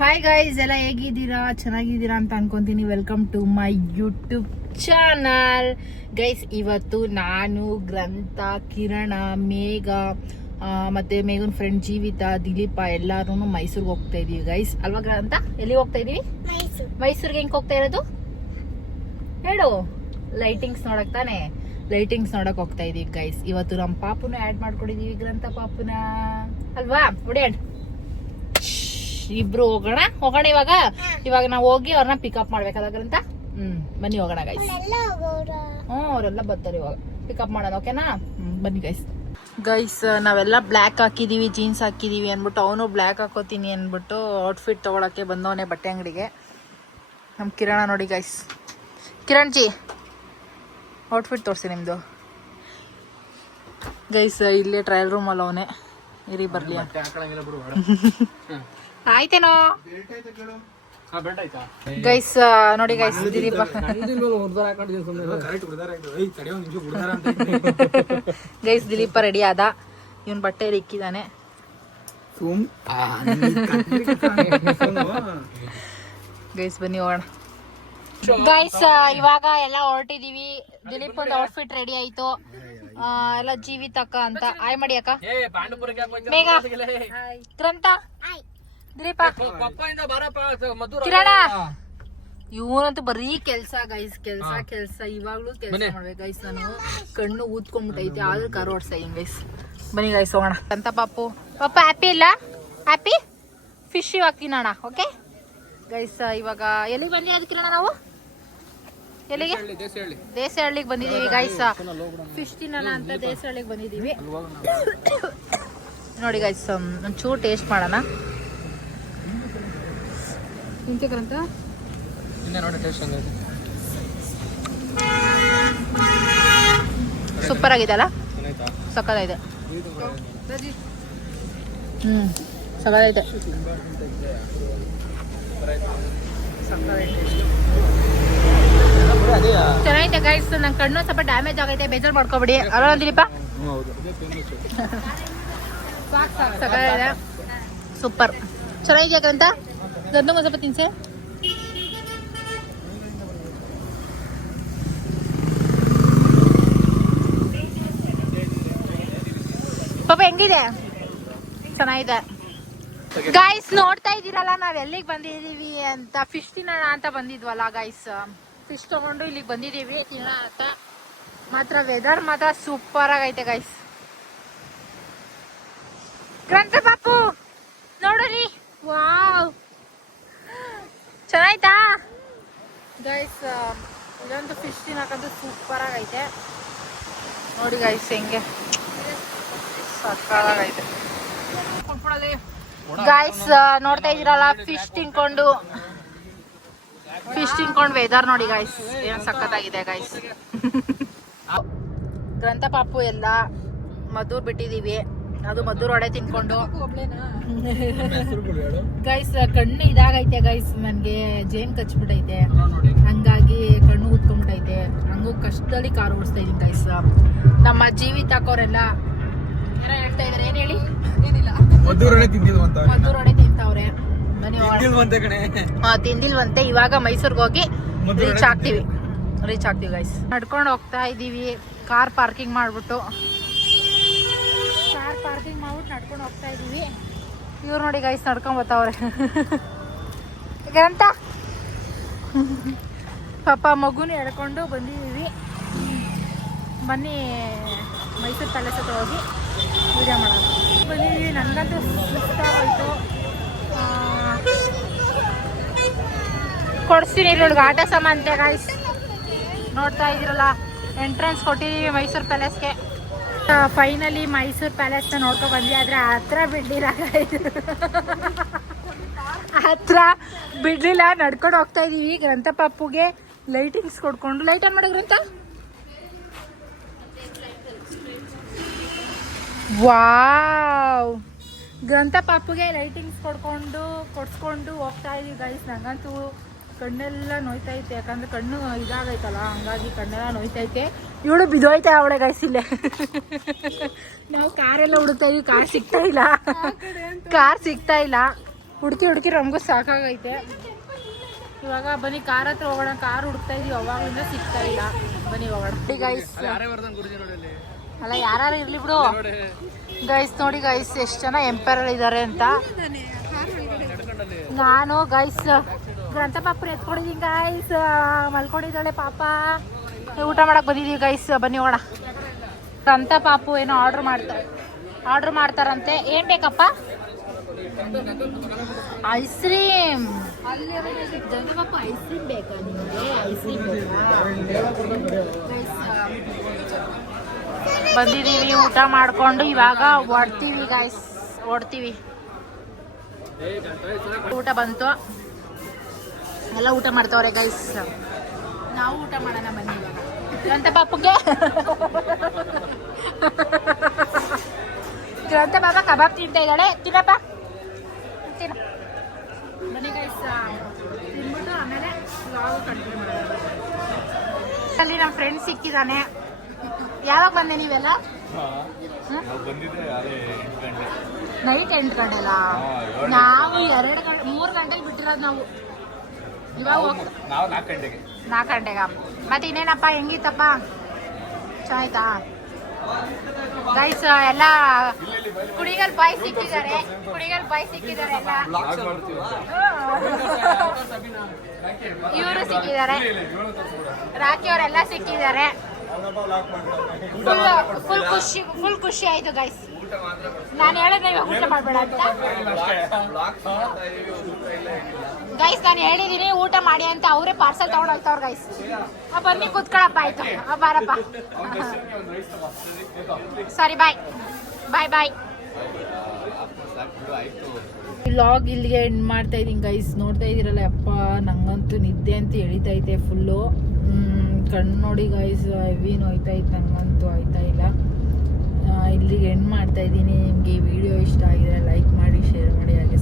Hi guys, ಎಲ್ಲ ಹೇಗಿದ್ದೀರಾ? ಚೆನ್ನಾಗಿದ್ದೀರಾ ಅಂತ ಅನ್ಕೊಂತೀನಿ. Welcome to my YouTube channel. Guys, ಇವತ್ತು ನಾನು, ಗ್ರಂಥ, ಕಿರಣ, ಮೇಘ ಮತ್ತೆ ಮೇಘನ್ ಫ್ರೆಂಡ್ ಜೀವಿತ, ದಿಲೀಪ ಎಲ್ಲಾರು ಮೈಸೂರಿಗೆ ಹೋಗ್ತಾ ಇದೀವಿ ಗೈಸ್. ಅಲ್ವಾ ಗ್ರಂಥ? ಎಲ್ಲಿ ಹೋಗ್ತಾ ಇದೀವಿ? ಮೈಸೂರಿಗೆ. ಹೆಂಗ್ ಹೋಗ್ತಾ ಇರೋದು ಹೇಳು? ಲೈಟಿಂಗ್ಸ್ ನೋಡಕ್ ತಾನೆ? ಲೈಟಿಂಗ್ಸ್ ನೋಡಕ್ ಹೋಗ್ತಾ ಇದೀವಿ ಗೈಸ್. ಇವತ್ತು ನಮ್ಮ ಪಾಪುನ ಆಡ್ ಮಾಡ್ಕೊಂಡಿದೀವಿ, ಗ್ರಂಥ ಪಾಪುನ. ಅಲ್ವಾ? ಓಡ್ಯಾಡ್ ಇಬ್ರು ಹೋಗೋಣ ಇವಾಗ ನಾವು ಹೋಗಿ ಅವ್ರನ್ನ ಪಿಕಪ್ ಮಾಡ್ಬೇಕಲ್ಲ ಗ್ರಂಥ. ಬನ್ನಿ ಹೋಗೋಣ ಗೈಸ್. ಅವರೆಲ್ಲ ಬರ್ತಾರೆ ಇವಾಗ. ಪಿಕಪ್ ಮಾಡೋಣ, ಓಕೆನಾ? ಬನ್ನಿ ಗೈಸ್. ಗೈಸ್, ನಾವೆಲ್ಲ ಬ್ಲ್ಯಾಕ್ ಹಾಕಿದೀವಿ, ಜೀನ್ಸ್ ಹಾಕಿದೀವಿ ಅನ್ಬಿಟ್ಟು ಅವನು ಬ್ಲ್ಯಾಕ್ ಹಾಕೋತೀನಿ ಅನ್ಬಿಟ್ಟು ಔಟ್ಫಿಟ್ ತಗೊಳಕ್ಕೆ ಬಂದವನೇ ಬಟ್ಟೆ ಅಂಗಡಿಗೆ. ನಮ್ ಕಿರಣ ನೋಡಿ ಗೈಸ್. ಕಿರಣ್ ಜಿ, ಔಟ್ಫಿಟ್ ತೋರಿಸಿ ನಿಮ್ದು. ಗೈಸ್, ಇಲ್ಲೇ ಟ್ರಯಲ್ ರೂಮ್ ಅಲ್ಲ ಅವನೇ. ಇರಿ ಬರ್ಲಿ. ಆಯ್ತೇನೋ ಗೈಸ್. ನೋಡಿ guys, Dilip guys, Dilip ready ಆದ. ಇವನ್ ಬಟ್ಟೆ ಇಕ್ಕಿದಾನೆ. ಗೈಸ್ ಬನ್ನಿ ಹೋಗೋಣ. ಗೈಸ್, ಇವಾಗ ಎಲ್ಲ ಹೊರಟಿದೀವಿ. ದಿಲೀಪ್ ಒಂದು ಔಟ್ಫಿಟ್ ರೆಡಿ ಆಯ್ತು. ಎಲ್ಲ ಜೀವಿತಕ್ಕ ಅಂತ ಆಯ್ ಮಾಡಿ ಅಕ್ಕ. ಮೇಘ, ಗ್ರಂಥ, ದಿಲೀಪ, ಕಿರಣ. ಇವನಂತೂ ಬರೀ ಕೆಲ್ಸ ಗೈಸ್, ಕೆಲ್ಸ. ಇವಾಗ್ಲೂ ಕೆಲ್ಸ ಮಾಡ್ಬೇಕು ಗೈಸ್. ನಾನು ಕಣ್ಣು ಊದ್ಕೊಂಡ್ಬಿಟ್ಟೈತೆ, ಆದ್ರೂ ಕಾರ್ ಓಡ್ಸಾ ಹಿಂಗ್ ಗೈಸ್. ಬನ್ನಿ ಗೈಸ್ ಹೋಗೋಣ. ಅಂತ ಪಾಪು ಹ್ಯಾಪಿ ಇಲ್ಲ? ಹ್ಯಾಪಿ ಫಿಶ್ ಹಾಕ್ತೀನಣ್ಣ. ಓಕೆ ಗೈಸ್, ಇವಾಗ ಎಲ್ಲಿಗೆ ಬಂದಿ ಅದಕ್ಕಿಲ್ಲ ನಾವು? ಎಲ್ಲಿಗೆ? ದೇಸಹಳ್ಳಿಗೆ ಬಂದಿದೀವಿ ಗೈಸ್. ಫಿಶ್ ತಿನ್ನೋಣ ಅಂತ ದೇಸಹಳ್ಳಿಗೆ ಬಂದಿದೀವಿ. ನೋಡಿ ಗೈಸ್, ಒಂಚೂರು ಟೇಸ್ಟ್ ಮಾಡೋಣ. ಇಂತಕ್ರಂತ ಸೂಪರ್ ಆಗಿದೆ ಅಲ್ಲ? ಸಕ್ಕತ್ತಾಗಿದೆ. ಸಕ್ಕತ್ತಾಗಿದೆ. ಚೆನ್ನಾಗಿದೆ ಗೈಸ್. ನನ್ ಕಣ್ಣು ಸ್ವಲ್ಪ ಡ್ಯಾಮೇಜ್ ಆಗೈತೆ, ಬೇಜಾರು ಮಾಡ್ಕೋಬಿಡಿ. ಅಲ್ಲ ದಿಲೀಪ? ಸಕ್ಕತ್ತಾಗಿದೆ, ಸೂಪರ್ ಚೆನ್ನಾಗಿದೆ ಅಂತ. ಗಂಧ ಸ್ವಲ್ಪ ತಿನ್ಸೆ. ಪಾಪ ಹೆಂಗಿದೆ? ಚೆನ್ನಾಗಿದೆ ಗೈಸ್. ನೋಡ್ತಾ ಇದ್ದೀರಲ್ಲ, ನಾವ್ ಎಲ್ಲಿಗೆ ಬಂದಿದೀವಿ ಅಂತ. ಫಿಶ್ ತಿನ್ನೋಣ ಅಂತ ಬಂದಿದ್ವಲ್ಲ ಗೈಸ್. ಫಿಶ್ ತಗೊಂಡು ಇಲ್ಲಿಗೆ ಬಂದಿದೀವಿ ತಿನ್ನೋಣ ಅಂತ. ಮಾತ್ರ ವೆದರ್ ಮಾತ್ರ ಸೂಪರ್ ಆಗೈತೆ ಗೈಸ್. ಗ್ರಂಥ ಪಾಪು ನೋಡ್ರಿ, ವಾವ್ ಚೆನ್ನಾಯ್ತಾ ಗೈಸ್? ಇಲ್ಲೊಂದು ಫಿಶ್ ತಿನ್ನಕಂತೂ ಸೂಪರ್ ಆಗೈತೆ ನೋಡಿ ಗೈಸ್. ಹೆಂಗೆ ಸಕ್ಕತ್ತಾಗೈತೆ ಗೈಸ್. ನೋಡ್ತಾ ಇದೀರಲ್ಲ, ಫಿಶ್ ತಿನ್ಕೊಂಡು ವೆದರ್ ನೋಡಿ ಗೈಸ್, ಏನ್ ಸಕ್ಕತ್ತಾಗಿದೆ ಗೈಸ್. ಗ್ರಂಥ ಪಾಪು ಎಲ್ಲ ಮದ್ದೂರ್ ಬಿಟ್ಟಿದೀವಿ. ಅದು ಮದ್ದೂರ್ ವಡೆ ತಿನ್ಕೊಂಡು ಗೈಸ್. ಕಣ್ಣು ಇದಾಗೈತೆ ಗೈಸ್, ನನ್ಗೆ ಜೇನ್ ಕಚ್ಬಿಟ್ಟೈತೆ, ಹಂಗಾಗಿ ಕಣ್ಣು ಊದ್ಕೊಂಡ್ಬಿಟ್ಟೈತೆ. ಹಂಗೂ ಕಷ್ಟದಲ್ಲಿ ಕಾರ್ ಓಡಿಸ್ತಾ ಇದೀನಿ ಗೈಸ್. ನಮ್ಮ ಜೀವಿತಕ್ಕವರೆಲ್ಲ ಏನೋ ಹೇಳ್ತಾ ಇದಾರೆ. ಏನ್ ಹೇಳಿ? ಮದ್ದೂರ್ ವಡೆ ತಿಂತವ್ರೆ. ಬನ್ನಿ, ತಿಂದಿಲ್ವಂತೆ. ಇವಾಗ ಮೈಸೂರ್ಗೆ ಹೋಗಿ ರೀಚ್ ಆಗ್ತೀವಿ ಗೈಸ್. ನಡ್ಕೊಂಡು ಹೋಗ್ತಾ ಇದೀವಿ. ಕಾರ್ ಪಾರ್ಕಿಂಗ್ ಮಾಡ್ಬಿಟ್ಟು ನಡ್ಕೊಂಡು ಹೋಗ್ತಾ ಇದೀವಿ. ಇವ್ರು ನೋಡಿ ಗೈಸ್, ನಡ್ಕೊಂಡ್ ಬರ್ತಾವ್ರೆ. ಗ್ರಂಥ ಪಾಪ ಮಗುನ ಎಳ್ಕೊಂಡು ಬಂದಿದೀವಿ. ಬನ್ನಿ ಮೈಸೂರು ಪ್ಯಾಲೇಸ್ ಹತ್ರ ಹೋಗಿ ವಿಡಿಯೋ ಮಾಡೋಣ. ಬಂದಿದ್ದೀವಿ. ನನಗಂತೂ ಸುಸ್ತಾಗೋಯ್ತು. ಕೊಡಿಸ್ತೀನಿ ಇರೋಳಿಗೆ ಆಟ ಸಾಮಾನ್ತೆ ಗೈಸ್. ನೋಡ್ತಾ ಇದ್ದೀರಲ್ಲ, ಎಂಟ್ರೆನ್ಸ್ ಕೊಟ್ಟಿದ್ದೀವಿ ಮೈಸೂರು ಪ್ಯಾಲೇಸ್ಗೆ. ಫೈನಲಿ ಮೈಸೂರು ಪ್ಯಾಲೇಸ್ ನೋಡ್ಕೊ ಬಂದ್ವಿ. ಆದ್ರೆ ಹತ್ರ ಬಿಡ್ಲಿಲ್ಲ, ನಡ್ಕೊಂಡು ಹೋಗ್ತಾ ಇದೀವಿ. ಗ್ರಂಥ ಪಾಪುಗೆ ಲೈಟಿಂಗ್ಸ್ ಕೊಡ್ಕೊಂಡು, ಲೈಟ್ ಆನ್ ಮಾಡೋ ಗ್ರಂಥ. ವಾವ್, ಗ್ರಂಥ ಪಾಪುಗೆ ಲೈಟಿಂಗ್ಸ್ ಕೊಡ್ಸ್ಕೊಂಡು ಹೋಗ್ತಾ ಇದೀವಿ ಗೈಸ್. ನಂಗಂತೂ ಕಣ್ಣೆಲ್ಲ ನೋಯ್ತೈತೆ, ಯಾಕಂದ್ರೆ ಕಣ್ಣು ಇದಾಗೈತಲ್ಲ, ಹಂಗಾಗಿ ಕಣ್ಣೆಲ್ಲ ನೋಯ್ತೈತೆ. ಇವಳು ಬಿದ್ದೋಯ್ತಾ ಅವಳೆ ಗೈಸ್ ಇಲ್ಲೇ. ನಾವು ಕಾರೆಲ್ಲ ಹುಡುಕ್ತಾ ಇದೀವಿ, ಕಾರ್ ಸಿಗ್ತಾ ಇಲ್ಲ. ಹುಡುಕಿ ನಮಗೂ ಸಾಕಾಗೈತೆ. ಇವಾಗ ಬನ್ನಿ ಕಾರ್ ಹತ್ರ ಹೋಗೋಣ. ಕಾರ್ ಹುಡುಕ್ತಾ ಇದೀವಿ, ಅವಾಗಲಿಂದ ಸಿಗ್ತಾ ಇಲ್ಲ. ಬನ್ನಿ ಹೋಗೋಣ ಗೈಸ್. ಅಲ್ಲ ಯಾರು ಇರ್ಲಿ ಬಿಡು ಗೈಸ್. ನೋಡಿ ಗೈಸ್ ಎಷ್ಟು ಜನ ಎಂಪೈರ್ ಇದ್ದಾರೆ ಅಂತ. ನಾನು ಗೈಸ್ ಗ್ರಂಥ ಪಾಪುರ ಎತ್ಕೊಂಡಿದ್ದೀನಿ ಗೈಸ್. ಮಲ್ಕೊಂಡಿದ್ದಾಳೆ ಪಾಪ. ಊಟ ಮಾಡಕ್ ಬಂದಿದ್ದೀವಿ ಗೈಸ್. ಬನ್ನಿ ಹೋಗೋಣ. ಗ್ರಂಥ ಪಾಪು ಏನೋ ಆರ್ಡರ್ ಮಾಡ್ತಾರಂತೆ. ಏನ್ ಬೇಕಪ್ಪ? Ice cream. ಪಾಪು ಐಸ್ ಕ್ರೀಮ್ ಬೇಕಾ ನಿಮಗೆ? ಐಸ್ ಕ್ರೀಮ್ ಬಂದಿದ್ದೀವಿ. ಊಟ ಮಾಡ್ಕೊಂಡು ಇವಾಗ ಓಡ್ತೀವಿ. ಊಟ ಬಂತು, ಎಲ್ಲ ಊಟ ಮಾಡ್ತವ್ರೆ ಗೈಸ್. ನಾವು ಊಟ ಮಾಡೋಣ ಬನ್ನಿ ಇವಾಗ. ಗ್ರಂಥ ಪಾಪುಗೆ ಗ್ರಂಥ ಪಾಪ ಕಬಾಬ್ ತಿಂತಾ ಇದ್ದಾಳೆ. ತಿನ್ನಪ್ಪ ತಿನ್ನ. ಬನ್ನಿ ಗೈಸ್, ತಿನ್ಬಿಟ್ಟು ಆಮೇಲೆ ವ್ಲಾಗ್ ಕಂಟಿನ್ಯೂ ಮಾಡೋಣ. ಅಲ್ಲಿ ನಮ್ಮ ಫ್ರೆಂಡ್ ಸಿಕ್ಕಿದ್ದಾನೆ. ಯಾವಾಗ ಬಂದೆ ನೀವೆಲ್ಲ? ನೈಟ್ 8 ಗಂಟೆಲ್ಲ. ನಾವು 3 ಗಂಟೆಗೆ ಬಿಟ್ಟಿರೋದು ನಾವು. ಇವಾಗ 4 ಗಂಟೆಗ. ಮತ್ತೆ ಇನ್ನೇನಪ್ಪ, ಹೆಂಗಿತ್ತಪ್ಪ? ಚೆನ್ನಾಯ್ತಾ ಗೈಸ್? ಎಲ್ಲ ಕುಡಿಗಲ್ ಬಾಯ್ ಸಿಕ್ಕಿದ್ದಾರೆ ಎಲ್ಲ. ಇವರು ಸಿಕ್ಕಿದ್ದಾರೆ, ರಾಕಿ ಅವರೆಲ್ಲ ಸಿಕ್ಕಿದ್ದಾರೆ. ಫುಲ್ ಖುಷಿ ಆಯ್ತು ಗೈಸ್. ನಾನು ಹೇಳಿದ್ರೆ ಇವಾಗ ಊಟ ಮಾಡಬೇಡ ಅಂತ ಗೈಸ್. ನಾನು ಹೇಳಿದೀನಿ ಊಟ ಮಾಡಿ ಅಂತ. ಅವರೇ ಪಾರ್ಸಲ್ ತಗೊಂಡು ಹೋಗ್ತಾವ್ರ ಗೈಸ್. ಬನ್ನಿ ಕೂತ್ಕೊಳಪ್ಪ. ಆಯ್ತು ಬಾರಪ್ಪ. ಸರಿ ಬಾಯ್. ವ್ಲಾಗ್ ಇಲ್ಲಿಗೆ ಎಂಡ್ ಮಾಡ್ತಾ ಇದೀನಿ ಗೈಸ್. ನೋಡ್ತಾ ಇದೀರಲ್ಲ ಅಪ್ಪ, ನಂಗಂತೂ ನಿದ್ದೆ ಅಂತ ಎಳಿತೈತೆ ಫುಲ್ಲು. ಕಣ್ಣು ನೋಡಿ ಗೈಸ್, ಹೆವಿ ನೋಯ್ತಾಯಿತ್ತು. ನಂಗಂತೂ ಆಯ್ತಾ ಇಲ್ಲ. ಇಲ್ಲಿಗೆ ಎಂಡ್ ಮಾಡ್ತಾ ಇದ್ದೀನಿ. ನಿಮಗೆ ಈ ವಿಡಿಯೋ ಇಷ್ಟ ಆಗಿದ್ರೆ ಲೈಕ್ ಮಾಡಿ, ಶೇರ್ ಮಾಡಿ. ಹಾಗೆ